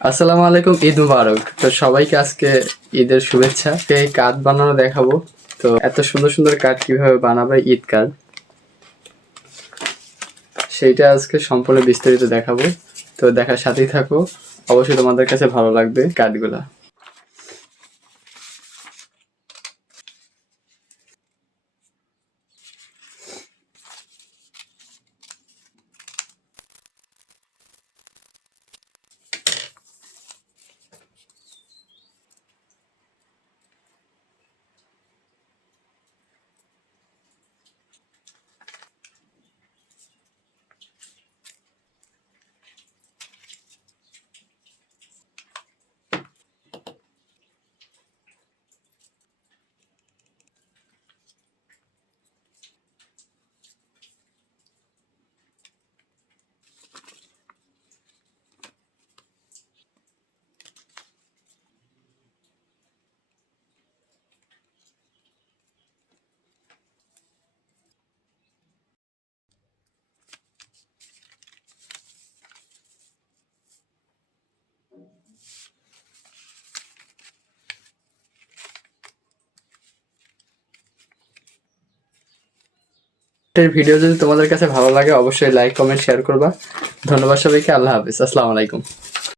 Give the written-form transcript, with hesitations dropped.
আসসালামু আলাইকুম, ঈদ মুবারক। তো সবাইকে আজকে ঈদের শুভেচ্ছা। এই কার্ড বানানো দেখাবো। তো এত সুন্দর সুন্দর কার্ড কিভাবে বানাবে, ঈদ কার্ড, সেইটা আজকে সম্পূর্ণ বিস্তারিত দেখাবো। তো দেখার সাথেই থাকো, অবশ্যই তোমাদের কাছে ভালো লাগবে কার্ডগুলা। এই ভিডিও যদি তোমাদের কাছে ভালো লাগে অবশ্যই লাইক, কমেন্ট, শেয়ার করবা। ধন্যবাদ সবাইকে। আল্লাহ হাফিজ। আসসালামু আলাইকুম।